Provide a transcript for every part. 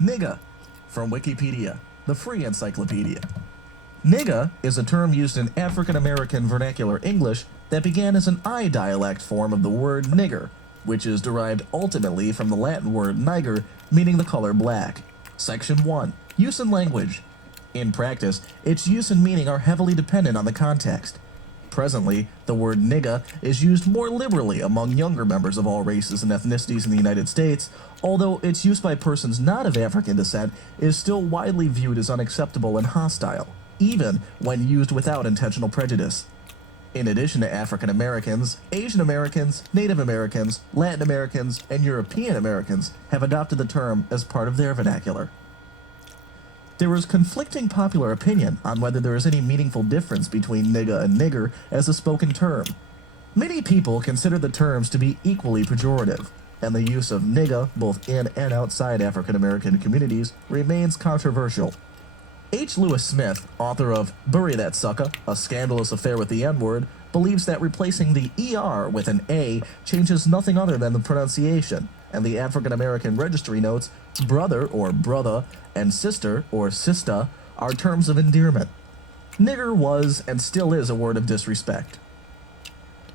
Nigga, from Wikipedia, the free encyclopedia. Nigga is a term used in African American vernacular English that began as an I dialect form of the word nigger, which is derived ultimately from the Latin word niger, meaning the color black. Section 1. Use in language. In practice, its use and meaning are heavily dependent on the context. Presently, the word nigga is used more liberally among younger members of all races and ethnicities in the United States, although its use by persons not of African descent is still widely viewed as unacceptable and hostile, even when used without intentional prejudice. In addition to African Americans, Asian Americans, Native Americans, Latin Americans, and European Americans have adopted the term as part of their vernacular. There is conflicting popular opinion on whether there is any meaningful difference between nigga and nigger as a spoken term. Many people consider the terms to be equally pejorative, and the use of nigga both in and outside African American communities remains controversial. H. Lewis Smith, author of Bury That Sucka, A Scandalous Affair with the N-Word, believes that replacing the ER with an A changes nothing other than the pronunciation, and the African American Registry notes brother or brother and sister or sista are terms of endearment. Nigger was and still is a word of disrespect.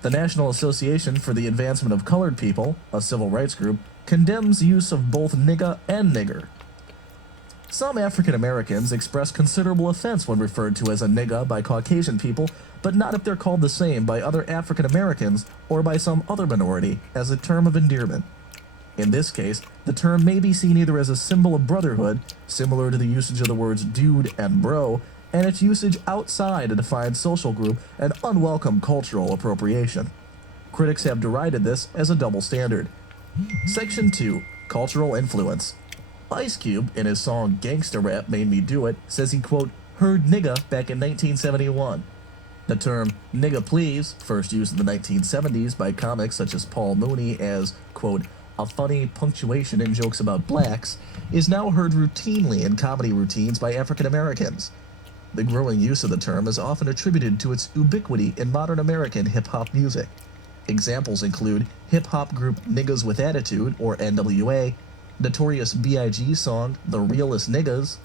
The National Association for the Advancement of Colored People, a civil rights group, condemns use of both nigga and nigger. Some African Americans express considerable offense when referred to as a nigga by Caucasian people, but not if they're called the same by other African Americans or by some other minority as a term of endearment. In this case, the term may be seen either as a symbol of brotherhood, similar to the usage of the words dude and bro, and its usage outside a defined social group and unwelcome cultural appropriation. Critics have derided this as a double standard. Section 2. Cultural influence. Ice Cube, in his song Gangsta Rap Made Me Do It, says he, quote, heard nigga back in 1971. The term nigga please, first used in the 1970s by comics such as Paul Mooney as, quote, a funny punctuation in jokes about blacks, is now heard routinely in comedy routines by African Americans. The growing use of the term is often attributed to its ubiquity in modern American hip-hop music. Examples include hip-hop group Niggas with Attitude, or NWA, Notorious B.I.G.'s song The Realest Niggas,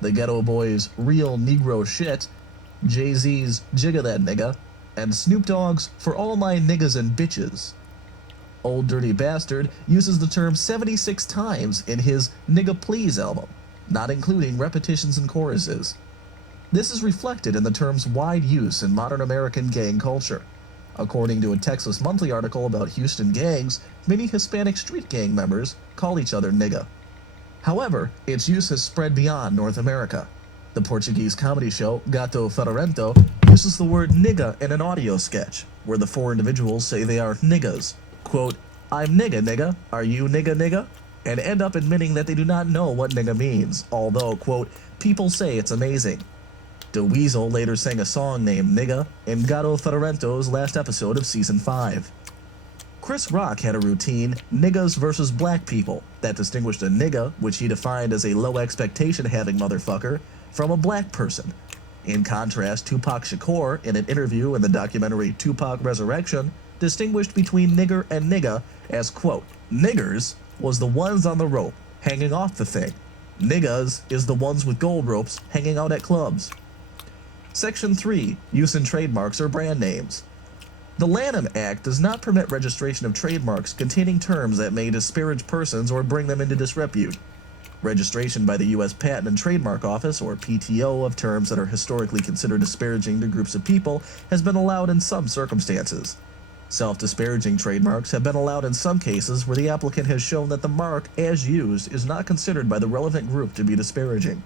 the Ghetto Boys' Real Negro Shit, Jay-Z's Jigga That Nigga, and Snoop Dogg's For All My Niggas and Bitches. Old Dirty Bastard uses the term 76 times in his Nigga Please album, not including repetitions and choruses. This is reflected in the term's wide use in modern American gang culture. According to a Texas Monthly article about Houston gangs, many Hispanic street gang members call each other nigga. However, its use has spread beyond North America. The Portuguese comedy show Gato Fedorento uses the word nigga in an audio sketch, where the four individuals say they are niggas. Quote, I'm nigga nigga, are you nigga nigga? And end up admitting that they do not know what nigga means, although, quote, people say it's amazing. DeWeasel later sang a song named Nigga in Gato Fedorento's last episode of Season 5. Chris Rock had a routine, Niggas versus Black People, that distinguished a nigga, which he defined as a low expectation having motherfucker, from a black person. In contrast, Tupac Shakur, in an interview in the documentary Tupac Resurrection, distinguished between nigger and nigga as, quote, niggers was the ones on the rope, hanging off the thing. Niggas is the ones with gold ropes hanging out at clubs. Section 3. Use in trademarks or brand names. The Lanham Act does not permit registration of trademarks containing terms that may disparage persons or bring them into disrepute. Registration by the U.S. Patent and Trademark Office, or PTO, of terms that are historically considered disparaging to groups of people has been allowed in some circumstances. Self-disparaging trademarks have been allowed in some cases where the applicant has shown that the mark, as used, is not considered by the relevant group to be disparaging.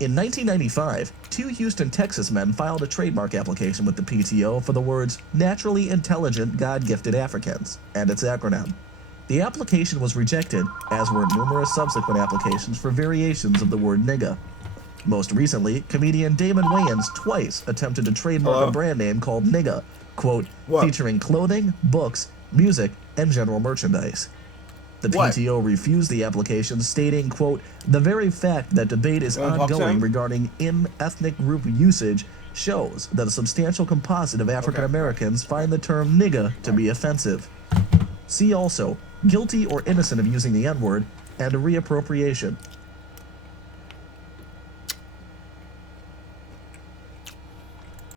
In 1995, two Houston, Texas men filed a trademark application with the PTO for the words Naturally Intelligent God-Gifted Africans, and its acronym. The application was rejected, as were numerous subsequent applications for variations of the word nigga. Most recently, comedian Damon Wayans twice attempted to trademark a brand name called Nigga, quote, featuring clothing, books, music, and general merchandise. The PTO refused the application, stating, quote, the very fact that debate is ongoing regarding in-ethnic group usage shows that a substantial composite of African Americans find the term nigga to be offensive. See also, guilty or innocent of using the N-word, and reappropriation.